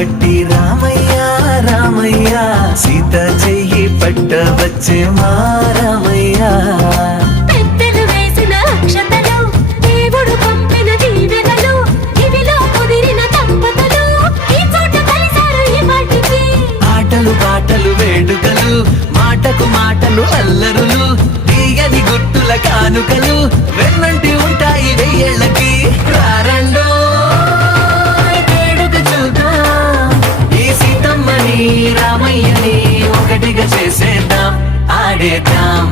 పట్టి రామయ్య రామయ్య సీత చెయ్యి పట్ట వచ్చే మా రామయ్య పెద్దలు వేసిన అక్షతలు దేవుడు పంపిన దీవెనలు ఇవిలో కుదిరిన దంపతులు ఈ చోట కలిసారు ఈ పాటికి ఆటలు పాటలు వేడుకలు మాటకు మాటలు అల్లరులు తీయని గుర్తుల కానుకలు వెన్నంటి ఉంటాయి వెయ్యేళ్ళకి రారండో వేడుక చూద్దాం ఈ సీతమ్మని రామయ్యని ఒకటిగా చేసేద్దాం ఆడేద్దాం